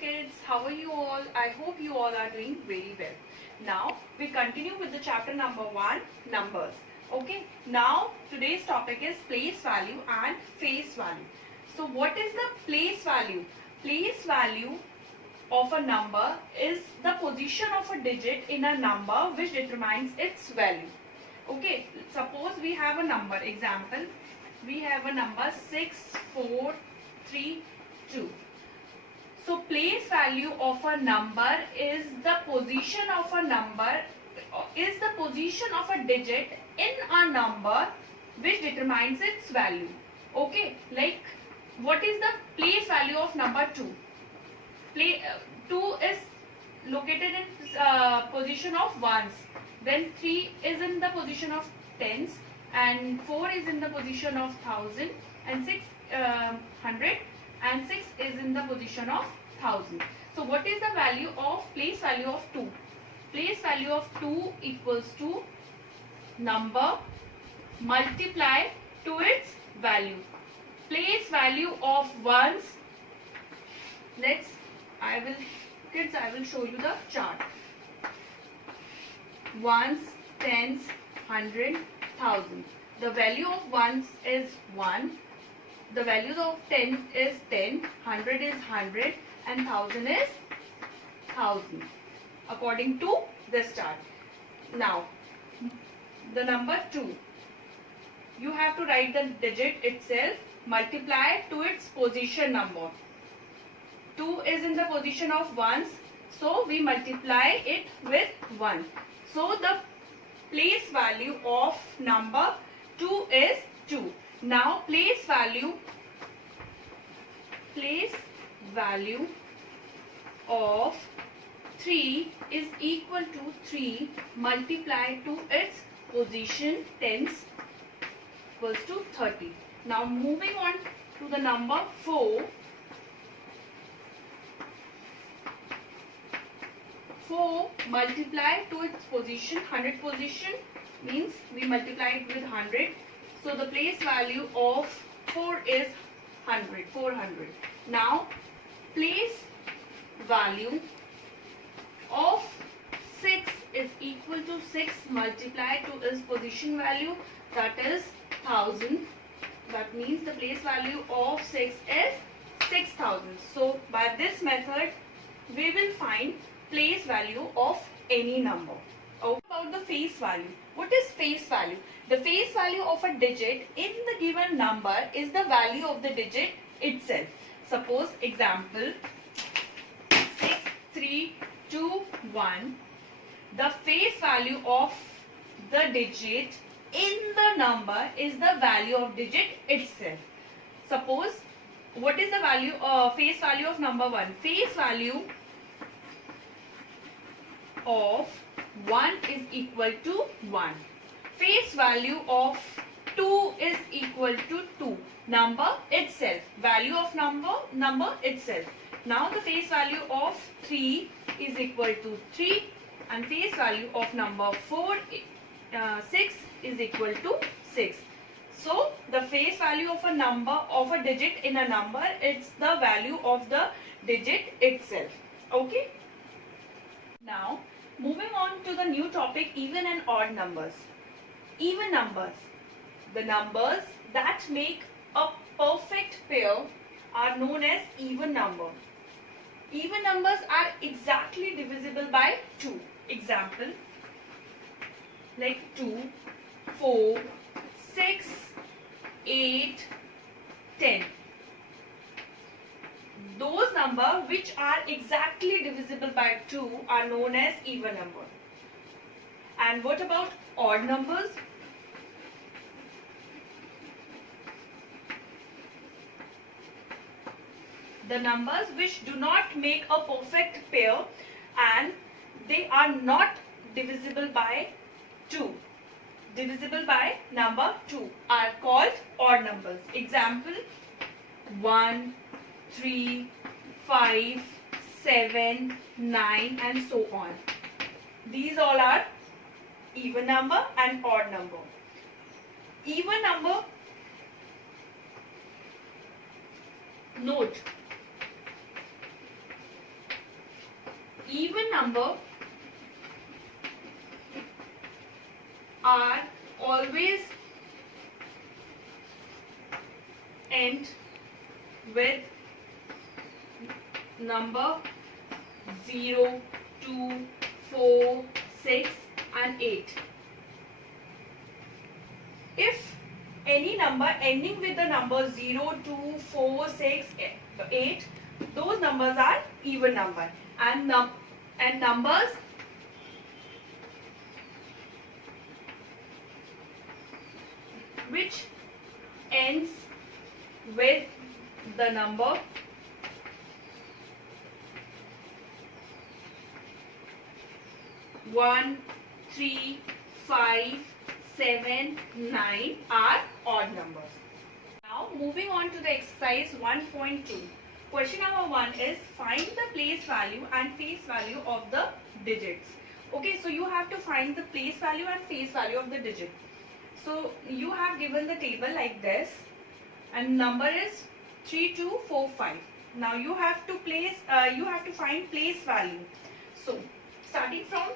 kids, how are you all? I hope you all are doing very well. Now we continue with the chapter number 1, numbers. Okay, now today's topic is place value and face value. So what is the place value? Place value of a number is the position of a digit in a number which determines its value. Okay, suppose we have a number, example, we have a number 6432. So place value of a number is the position of a number, is the position of a digit in a number which determines its value. Okay, like what is the place value of number 2? 2 is located in position of ones, then 3 is in the position of tens, and 4 is in the position of thousand, and 600, and 6 is in the position of thousand. So what is the value of place value of 2? Place value of 2 equals to number multiply to its value. Place value of ones, I will show you the chart. Ones, tens, hundred, thousand. The value of ones is 1. The value of 10 is 10, 100 is 100, and 1000 is 1000 according to this chart. Now the number 2, you have to write the digit itself, multiply to its position number. 2 is in the position of ones, so we multiply it with 1. So the place value of number 2 is 2. Now place value of 3 is equal to 3 multiplied to its position tens equals to 30. Now moving on to the number 4. 4 multiplied to its position, 100 position means we multiply it with 100. So the place value of 4 is 100, 400. Now place value of 6 is equal to 6 multiplied to its position value, that is 1000. That means the place value of 6 is 6000. So by this method we will find place value of any number. About the face value. What is face value? The face value of a digit in the given number is the value of the digit itself. Suppose example 6321. The face value of the digit in the number is the value of digit itself. Suppose what is the value face value of number 1? Face value of 1 is equal to 1. Face value of 2 is equal to 2. Number itself. Value of number itself. Now the face value of 3 is equal to 3, and face value of number 6 is equal to 6. So the face value of a number, of a digit in a number, it's the value of the digit itself. Okay. Now moving on to the new topic, even and odd numbers. Even numbers. The numbers that make a perfect pair are known as even number. Even numbers are exactly divisible by 2. Example, like 2, 4, 6, 8, 10. Those numbers which are exactly divisible by 2 are known as even number. And what about odd numbers? The numbers which do not make a perfect pair and they are not divisible by 2. Divisible by number 2 are called odd numbers. Example, 1, 3, 5, 7, 9 and so on. These all are even number and odd number. Even number, note, even number are always end with number 0, 2, 4, 6 and 8. If any number ending with the number 0, 2, 4, 6, 8, those numbers are even number, and numbers which ends with the number 1, 3, 5, 7, 9 are odd numbers. Now moving on to the exercise 1.2. Question number 1 is find the place value and face value of the digits. Okay, so you have to find the place value and face value of the digit. So you have given the table like this, and number is 3, 2, 4, 5. Now you have to find place value. So starting from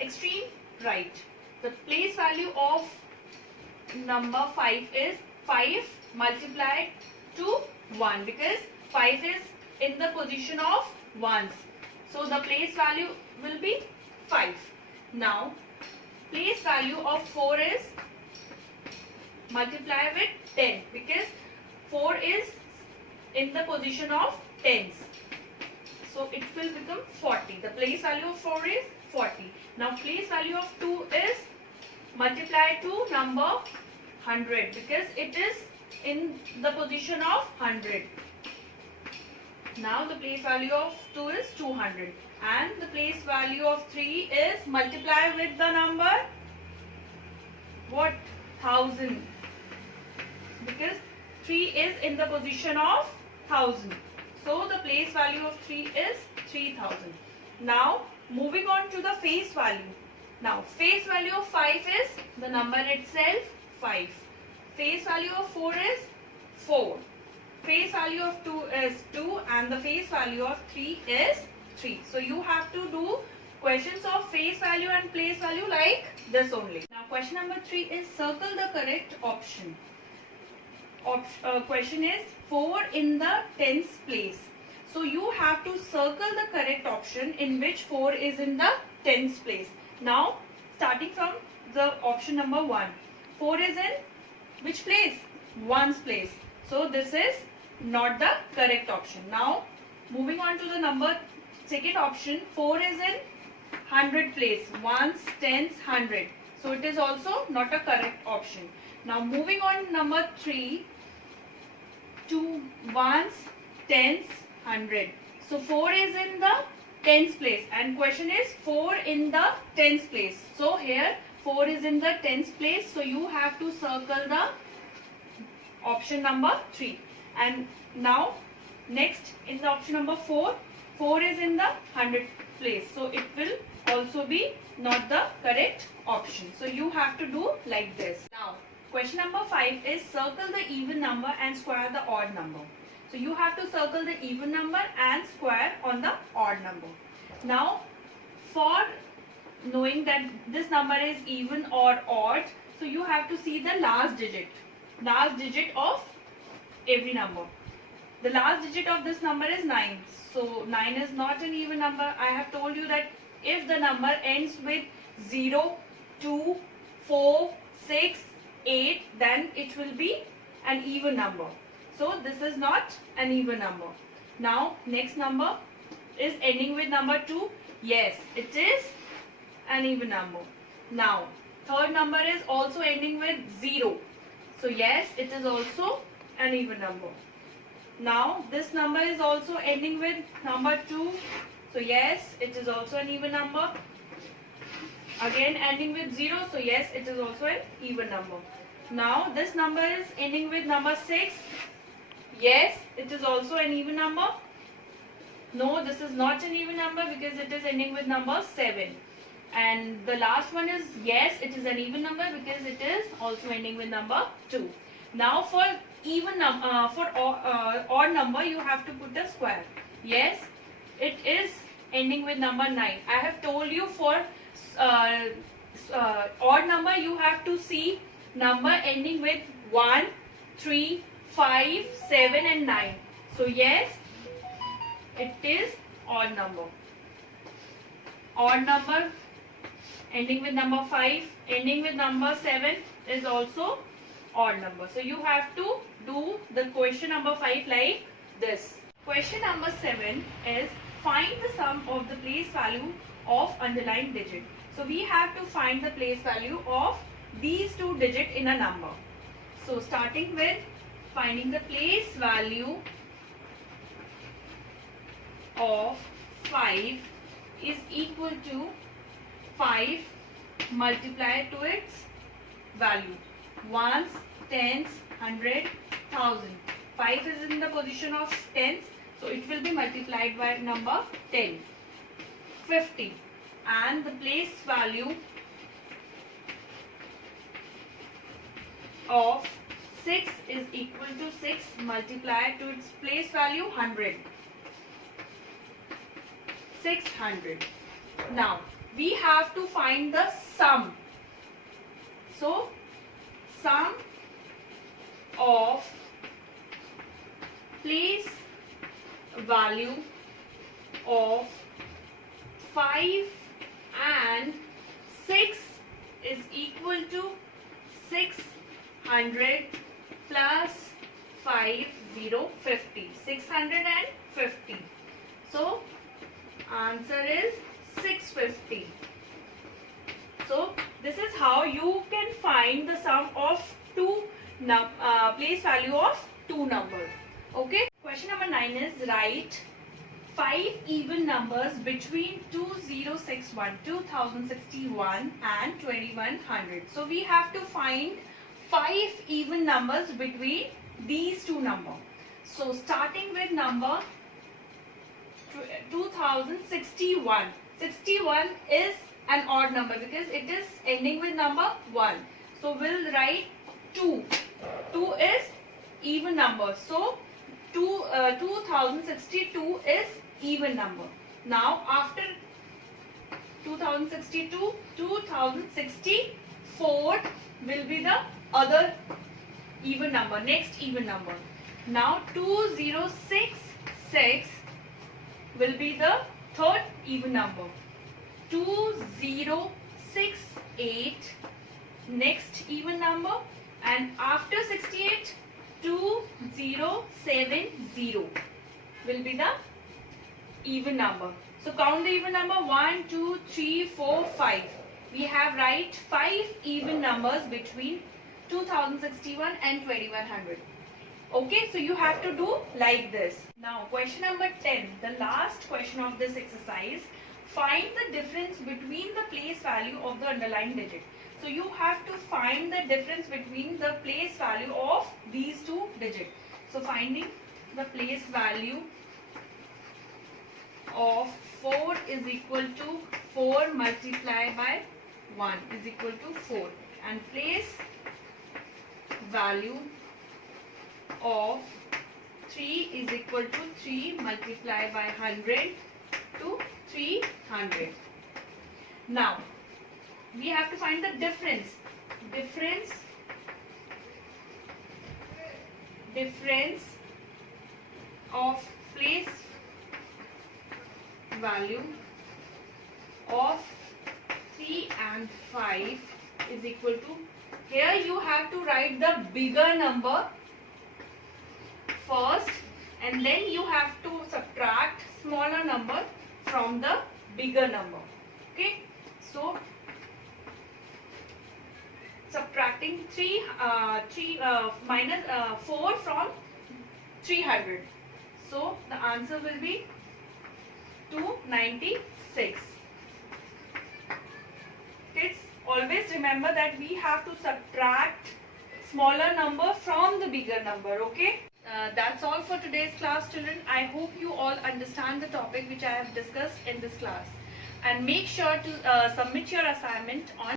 extreme right, the place value of number 5 is 5 multiplied to 1, because 5 is in the position of ones. So the place value will be 5. Now place value of 4 is multiply with 10, because 4 is in the position of tens. So it will become 40. The place value of 4 is 40. Now place value of 2 is multiply to number 100, because it is in the position of 100. Now the place value of 2 is 200, and the place value of 3 is multiply with the number what? 1000, because 3 is in the position of 1000. So the place value of 3 is 3000. Now moving on to the face value. Now face value of 5 is the number itself 5. Face value of 4 is 4. Face value of 2 is 2, and the face value of 3 is 3. So you have to do questions of face value and place value like this only. Now question number 3 is circle the correct option. Question is 4 in the tens place. So you have to circle the correct option in which 4 is in the tens place. Now starting from the option number 1, 4 is in which place? Ones place. So this is not the correct option. Now moving on to the second option, 4 is in 100 place. Ones, tens, 100. So it is also not a correct option. Now moving on number 3, 2 ones, tens, 100. So 4 is in the tens place, and question is 4 in the tens place. So here 4 is in the tens place. So you have to circle the option number 3. And now next in the option number 4, 4 is in the 100 place. So it will also be not the correct option. So you have to do like this. Now question number 5 is circle the even number and square the odd number. So you have to circle the even number and square on the odd number. Now for knowing that this number is even or odd, so you have to see the last digit of every number. The last digit of this number is 9. So 9 is not an even number. I have told you that if the number ends with 0, 2, 4, 6, 8, then it will be an even number. So this is not an even number. Now next number is ending with number 2. Yes, it is an even number. Now third number is also ending with 0. So yes, it is also an even number. Now this number is also ending with number 2. So yes, it is also an even number. Again ending with 0. So yes, it is also an even number. Now this number is ending with number 6. Yes, it is also an even number. No, this is not an even number because it is ending with number 7. And the last one is yes, it is an even number because it is also ending with number 2. Now for odd number you have to put a square. Yes, it is ending with number 9. I have told you for odd number you have to see number ending with 1, 3, 5, 7 and 9. So yes, it is odd number. Odd number ending with number 5, ending with number 7 is also odd number. So you have to do the question number 5 like this. Question number 7 is find the sum of the place value of underlying digit. So we have to find the place value of these two digits in a number. So starting with finding the place value of 5 is equal to 5 multiplied to its value. Ones, tens, 100, 1000. 5 is in the position of tens, so it will be multiplied by number 10. 50. And the place value of 6 is equal to 6 multiplied to its place value 100. 600. Now we have to find the sum. So sum of place value of 5 and 6 is equal to 600 plus 50. 650. So answer is 650. So this is how you can find the sum of place value of two numbers. Okay. Question number 9 is write 5 even numbers between 2061, 2061 and 2100. So we have to find 5 even numbers between these two numbers. So starting with number 2061. 61 is an odd number because it is ending with number 1. So we'll write 2. 2 is even number. So 2062 is even number. Now after 2062, 2064 will be the other even number, next even number. Now 2066 will be the third even number. 2068 next even number, and after 68 2070 will be the even number. So count the even number 1, 2, 3, 4, 5. We have write 5 even numbers between 2061 and 2100. Okay, so you have to do like this. Now question number 10, the last question of this exercise. Find the difference between the place value of the underlying digit. So you have to find the difference between the place value of these two digits. So finding the place value of 4 is equal to 4 multiplied by 1 is equal to 4, and place value of 3 is equal to 3 multiplied by 100 to 300. Now we have to find the difference of place value of 3 and 5 is equal to, here you have to write the bigger number first and then you have to subtract smaller number from the bigger number. Okay, so subtracting 4 from 300. So the answer will be 296. Kids, always remember that we have to subtract smaller number from the bigger number. Okay. That's all for today's class, children. I hope you all understand the topic which I have discussed in this class. And make sure to submit your assignment on